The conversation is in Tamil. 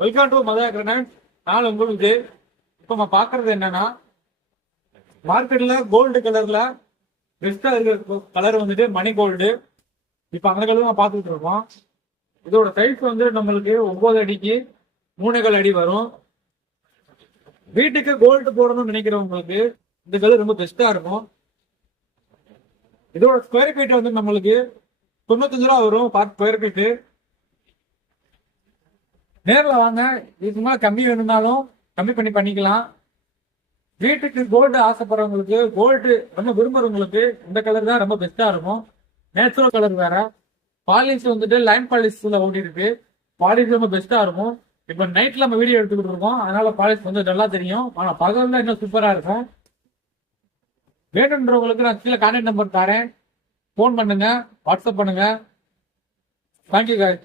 Welcome to Madha granite. நாள் உங்களுக்கு இப்ப நம்ம பாக்குறது என்னன்னா, மார்க்கெட்ல கோல்டு கலர்ல பெஸ்டா இருக்கிற கலர் வந்துட்டு மணி கோல்டு. இப்ப அந்த கலர் நம்ம பாத்துட்டு இருக்கோம். இதோட சைஸ் வந்து நம்மளுக்கு 9 அடிக்கு 3.25 அடி வரும். வீட்டுக்கு கோல்டு போடணும்னு நினைக்கிறவங்களுக்கு இந்த கலர் ரொம்ப பெஸ்டா இருக்கும். இதோட ஸ்கொயர் ஃபீட் வந்து நம்மளுக்கு 95 ரூபா வரும் ஸ்கொயர் ஃபீட்டு. நேரில் வாங்க, இதுக்கு மேலே கம்மி வேணும்னாலும் கம்மி பண்ணிக்கலாம். வீட்டுக்கு கோல்டு ஆசைப்படுறவங்களுக்கு, கோல்டு ரொம்ப விரும்புறவங்களுக்கு இந்த கலர் தான் ரொம்ப பெஸ்டா இருக்கும். நேச்சுரல் கலர் வேற. பாலிஷ் வந்துட்டு லைன் பாலிஷ்ல ஓடி இருக்கு. பாலிஷ் ரொம்ப பெஸ்டா இருக்கும். இப்ப நைட்ல நம்ம வீடியோ எடுத்துக்கிட்டு இருக்கோம், அதனால பாலிஷ் வந்து நல்லா தெரியும். ஆனா பகல்ல இன்னும் சூப்பரா இருக்கும். வேணுன்றவங்களுக்கு நான் கீழே கான்டாக்ட் நம்பர் தரேன், போன் பண்ணுங்க, வாட்ஸ்அப் பண்ணுங்க. Thank you guys.